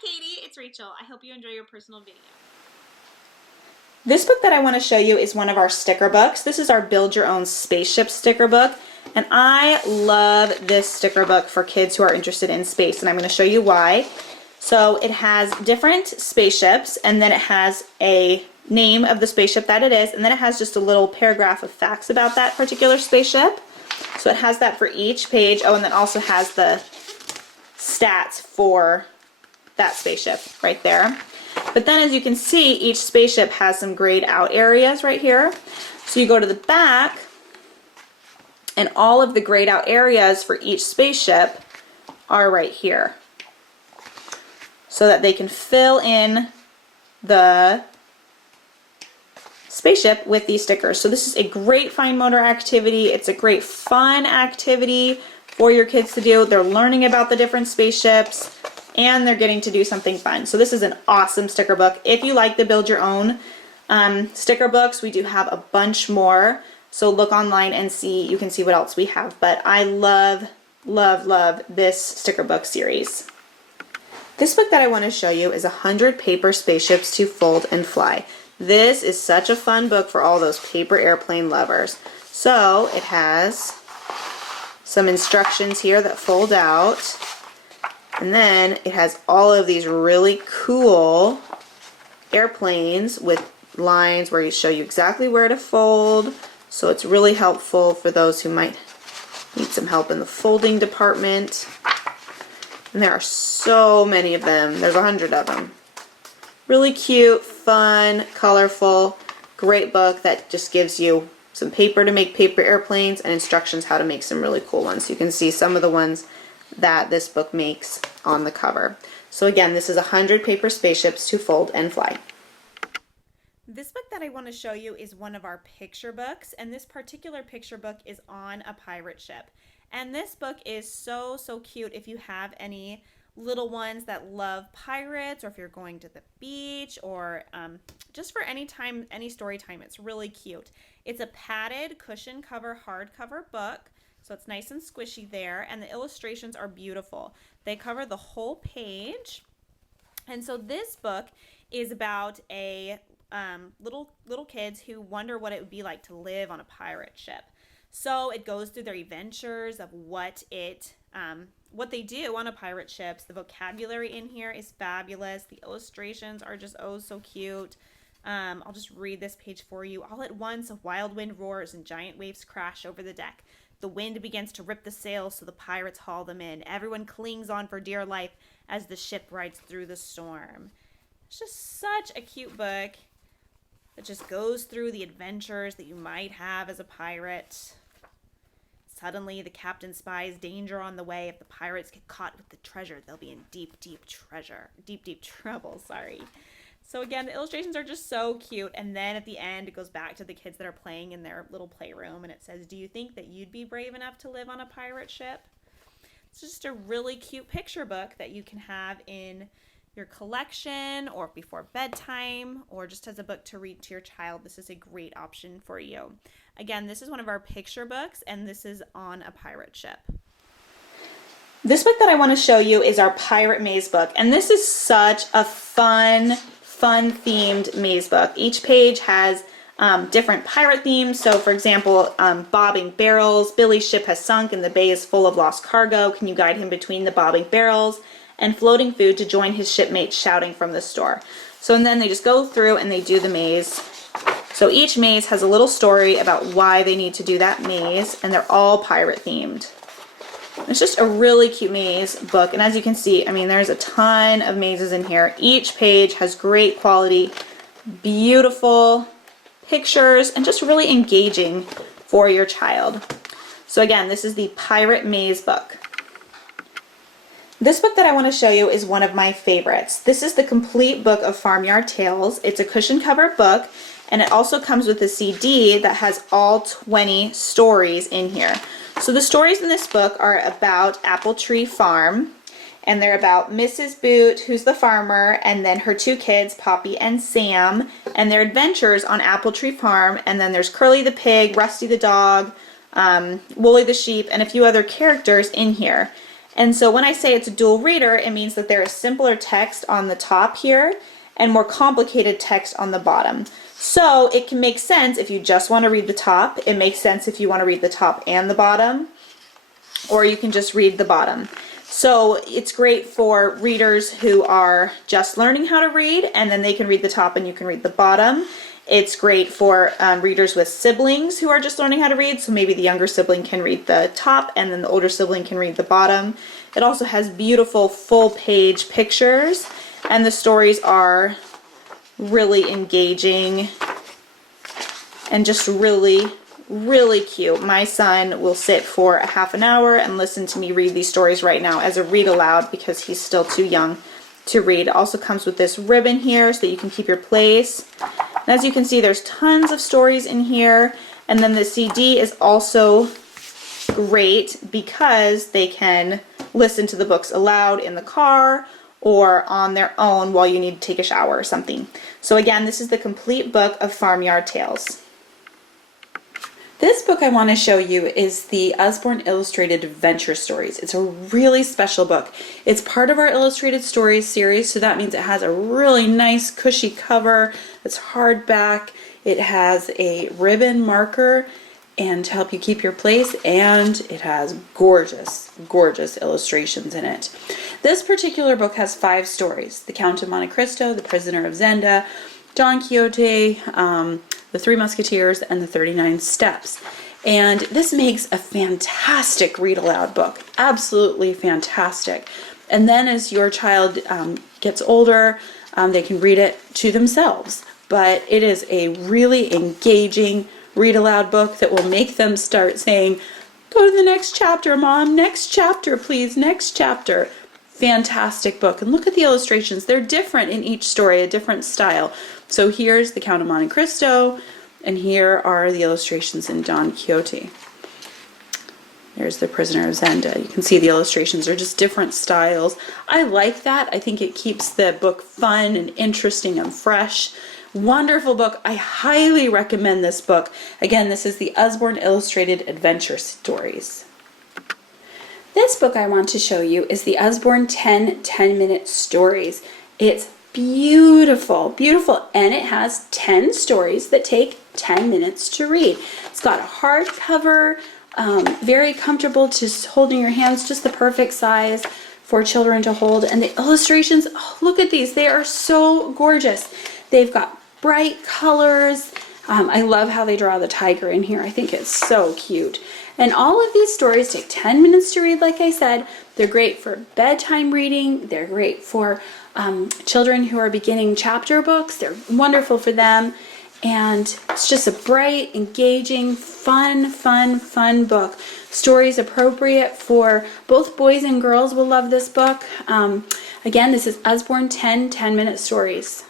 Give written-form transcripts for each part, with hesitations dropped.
Katie, it's Rachel. I hope you enjoy your personal video. This book that I want to show you is one of our sticker books. This is our Build Your Own Spaceship sticker book, and I love this sticker book for kids who are interested in space, and I'm going to show you why. So it has different spaceships, and then it has a name of the spaceship that it is, and then it has just a little paragraph of facts about that particular spaceship. So it has that for each page. Oh, and then also has the stats for that spaceship right there. But then as you can see, each spaceship has some grayed out areas right here. So you go to the back, and all of the grayed out areas for each spaceship are right here, so that they can fill in the spaceship with these stickers. So this is a great fine motor activity. It's a great fun activity for your kids to do. They're learning about the different spaceships, and they're getting to do something fun. So this is an awesome sticker book. If you like the Build Your Own sticker books, we do have a bunch more. So look online and see, you can see what else we have. But I love, love, love this sticker book series. This book that I want to show you is 100 Paper Spaceships to Fold and Fly. This is such a fun book for all those paper airplane lovers. So it has some instructions here that fold out. And then it has all of these really cool airplanes with lines where you show you exactly where to fold. So it's really helpful for those who might need some help in the folding department. And there are so many of them. There's 100 of them. Really cute, fun, colorful, great book that just gives you some paper to make paper airplanes and instructions how to make some really cool ones. You can see some of the ones that this book makes on the cover. So again, this is 100 Paper Spaceships to Fold and Fly. This book that I want to show you is one of our picture books, and this particular picture book is on a pirate ship. And this book is so cute if you have any little ones that love pirates, or if you're going to the beach, or just for any time, any story time. It's really cute. It's a padded cushion cover hardcover book. So it's nice and squishy there, and the illustrations are beautiful. They cover the whole page. And so this book is about a little kids who wonder what it would be like to live on a pirate ship. So it goes through their adventures of what they do on a pirate ship. The vocabulary in here is fabulous. The illustrations are just oh so cute. I'll just read this page for you. All at once, a wild wind roars and giant waves crash over the deck. The wind begins to rip the sails, so the pirates haul them in. Everyone clings on for dear life as the ship rides through the storm. It's just such a cute book that just goes through the adventures that you might have as a pirate. Suddenly, the captain spies danger on the way. If the pirates get caught with the treasure, they'll be in deep trouble. So again, the illustrations are just so cute, and then at the end it goes back to the kids that are playing in their little playroom, and it says, do you think that you'd be brave enough to live on a pirate ship? It's just a really cute picture book that you can have in your collection, or before bedtime, or just as a book to read to your child. This is a great option for you. Again, this is one of our picture books, and this is on a pirate ship. This book that I want to show you is our Pirate Maze book, and this is such a fun themed maze book. Each page has different pirate themes. So for example, bobbing barrels. Billy's ship has sunk and the bay is full of lost cargo. Can you guide him between the bobbing barrels? And floating food to join his shipmates shouting from the store. So and then they just go through and they do the maze. So each maze has a little story about why they need to do that maze, and they're all pirate themed. It's just a really cute maze book, and as you can see, I mean, there's a ton of mazes in here. Each page has great quality, beautiful pictures, and just really engaging for your child. So again, this is the Pirate Maze book. This book that I want to show you is one of my favorites. This is the complete book of Farmyard Tales. It's a cushion cover book, and it also comes with a CD that has all 20 stories in here. So the stories in this book are about Apple Tree Farm, and they're about Mrs. Boot, who's the farmer, and then her two kids, Poppy and Sam, and their adventures on Apple Tree Farm. And then there's Curly the pig, Rusty the dog, Wooly the sheep, and a few other characters in here. And so when I say it's a dual reader, it means that there is simpler text on the top here and more complicated text on the bottom. So it can make sense if you just want to read the top. It makes sense if you want to read the top and the bottom, or you can just read the bottom. So it's great for readers who are just learning how to read, and then they can read the top and you can read the bottom. It's great for readers with siblings who are just learning how to read, so maybe the younger sibling can read the top and then the older sibling can read the bottom. It also has beautiful full-page pictures, and the stories are really engaging and just really cute. My son will sit for a half an hour and listen to me read these stories right now as a read aloud because he's still too young to read. It also comes with this ribbon here so that you can keep your place. And as you can see, there's tons of stories in here. And then the CD is also great because they can listen to the books aloud in the car or on their own while you need to take a shower or something. So again, this is the complete book of Farmyard Tales. This book I want to show you is the Usborne Illustrated Adventure Stories. It's a really special book. It's part of our Illustrated Stories series, so that means it has a really nice cushy cover. It's hardback. It has a ribbon marker and to help you keep your place, and it has gorgeous illustrations in it. This particular book has 5 stories: The Count of Monte Cristo, The Prisoner of Zenda, Don Quixote, The Three Musketeers, and The 39 Steps. And this makes a fantastic read-aloud book. Absolutely fantastic. And then as your child gets older, they can read it to themselves. But it is a really engaging read-aloud book that will make them start saying, "Go to the next chapter, Mom. Next chapter, please. Next chapter." Fantastic book. And look at the illustrations. They're different in each story, a different style. So here's The Count of Monte Cristo, and here are the illustrations in Don Quixote. There's The Prisoner of Zenda. You can see the illustrations are just different styles. I like that. I think it keeps the book fun and interesting and fresh. Wonderful book. I highly recommend this book. Again, this is the Usborne Illustrated Adventure Stories. This book I want to show you is the Usborne 10-minute stories. It's beautiful, and it has 10 stories that take 10 minutes to read. It's got a hardcover, very comfortable to hold in your hands, just the perfect size for children to hold. And the illustrations, oh, look at these. They are so gorgeous. They've got bright colors. I love how they draw the tiger in here. I think it's so cute. And all of these stories take 10 minutes to read, like I said. They're great for bedtime reading. They're great for children who are beginning chapter books. They're wonderful for them. And it's just a bright, engaging, fun book. Stories appropriate for both boys and girls will love this book. Again, this is Usborne 10-minute stories.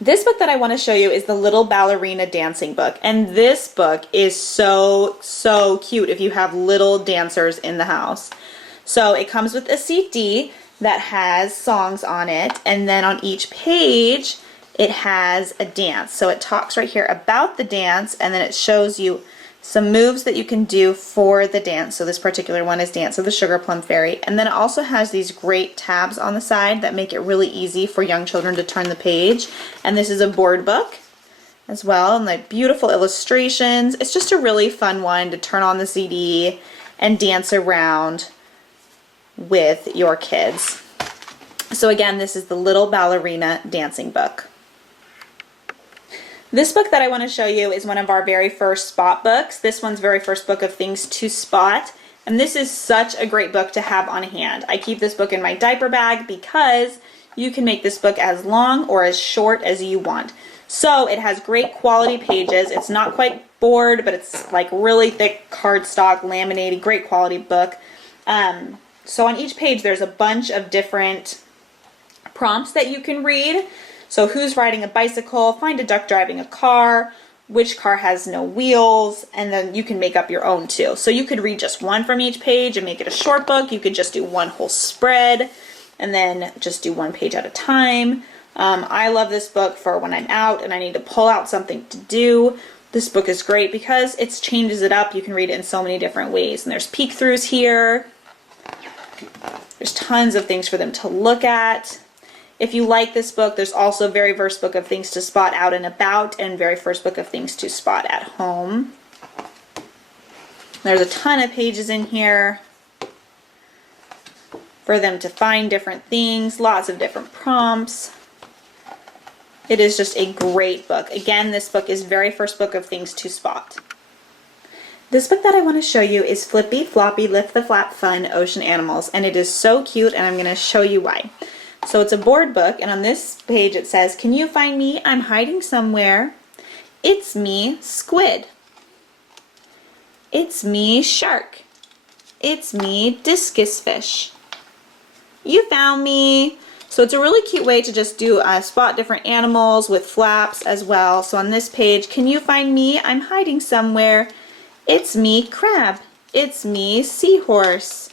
This book that I want to show you is the Little Ballerina Dancing book, and this book is so cute if you have little dancers in the house. So it comes with a CD that has songs on it, and then on each page it has a dance. So it talks right here about the dance, and then it shows you some moves that you can do for the dance. So this particular one is Dance of the Sugar Plum Fairy. And then it also has these great tabs on the side that make it really easy for young children to turn the page. And this is a board book as well, and like beautiful illustrations. It's just a really fun one to turn on the CD and dance around with your kids. So again, this is the Little Ballerina Dancing book. This book that I want to show you is one of our very first spot books. This one's very first book of things to spot. And this is such a great book to have on hand. I keep this book in my diaper bag because you can make this book as long or as short as you want. So it has great quality pages. It's not quite board, but it's like really thick cardstock, laminated, great quality book. So on each page there's a bunch of different prompts that you can read. So who's riding a bicycle, find a duck driving a car, which car has no wheels, and then you can make up your own too. So you could read just one from each page and make it a short book. You could just do one whole spread and then just do one page at a time. I love this book for when I'm out and I need to pull out something to do. This book is great because it changes it up. You can read it in so many different ways. And there's peek-throughs here. There's tons of things for them to look at. If you like this book, there's also Very First Book of Things to Spot Out and About and Very First Book of Things to Spot at Home. There's a ton of pages in here for them to find different things, lots of different prompts. It is just a great book. Again, this book is Very First Book of Things to Spot. This book that I want to show you is Flippy Floppy Lift the Flap Fun Ocean Animals, and it is so cute, and I'm going to show you why. So it's a board book, and on this page it says, "Can you find me? I'm hiding somewhere. It's me, squid. It's me, shark. It's me, discus fish. You found me." So it's a really cute way to just do spot different animals with flaps as well. So on this page, "Can you find me? I'm hiding somewhere. It's me, crab. It's me, seahorse.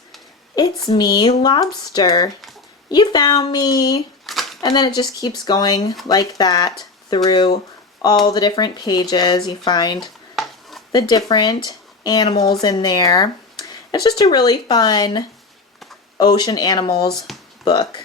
It's me, lobster. You found me." And then it just keeps going like that through all the different pages. You find the different animals in there. It's just a really fun ocean animals book.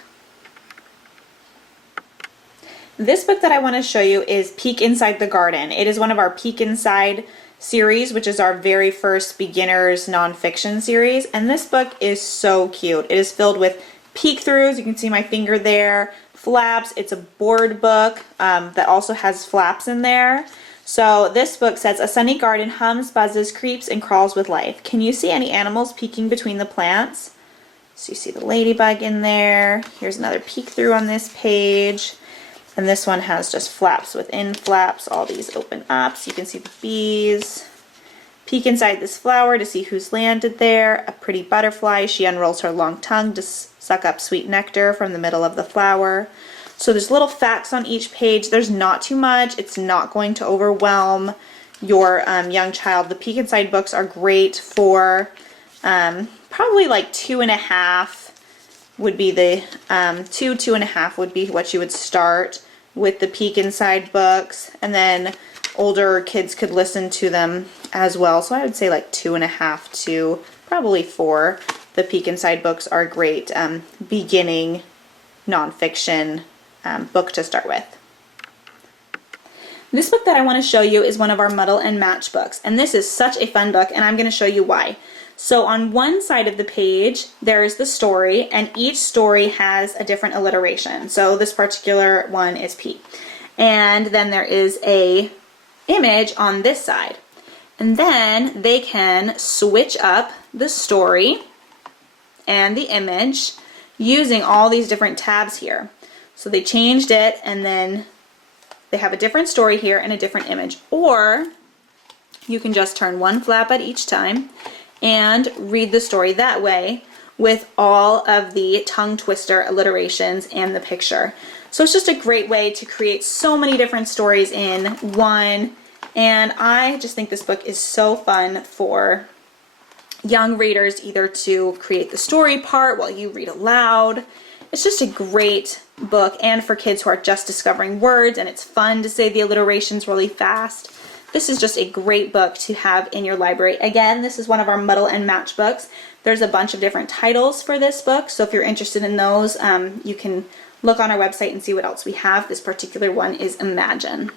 This book that I want to show you is Peek Inside the Garden. It is one of our Peek Inside series, which is our very first beginners nonfiction series. And this book is so cute. It is filled with peek throughs. You can see my finger there. Flaps. It's a board book that also has flaps in there. So this book says, "A sunny garden hums, buzzes, creeps, and crawls with life. Can you see any animals peeking between the plants?" So you see the ladybug in there. Here's another peek through on this page. And this one has just flaps within flaps. All these open up so you can see the bees. Peek inside this flower to see who's landed there. A pretty butterfly. She unrolls her long tongue to suck up sweet nectar from the middle of the flower. So there's little facts on each page. There's not too much. It's not going to overwhelm your young child. The Peek Inside books are great for probably like 2.5 would be the 2.5 would be what you would start with the Peek Inside books, and then older kids could listen to them as well. So I would say like 2.5 to probably 4. The Peek Inside books are a great beginning nonfiction book to start with. This book that I want to show you is one of our Muddle and Match books, and this is such a fun book, and I'm going to show you why. So on one side of the page, there is the story, and each story has a different alliteration. So this particular one is P. And then there is a image on this side. And then they can switch up the story and the image using all these different tabs here. So they changed it, and then they have a different story here and a different image. Or you can just turn one flap at each time and read the story that way with all of the tongue twister alliterations and the picture. So it's just a great way to create so many different stories in one, and I just think this book is so fun for young readers, either to create the story part while you read aloud. It's just a great book, and for kids who are just discovering words, and it's fun to say the alliterations really fast. This is just a great book to have in your library. Again, this is one of our Muddle and Match books. There's a bunch of different titles for this book, so if you're interested in those, you can look on our website and see what else we have. This particular one is Imagine.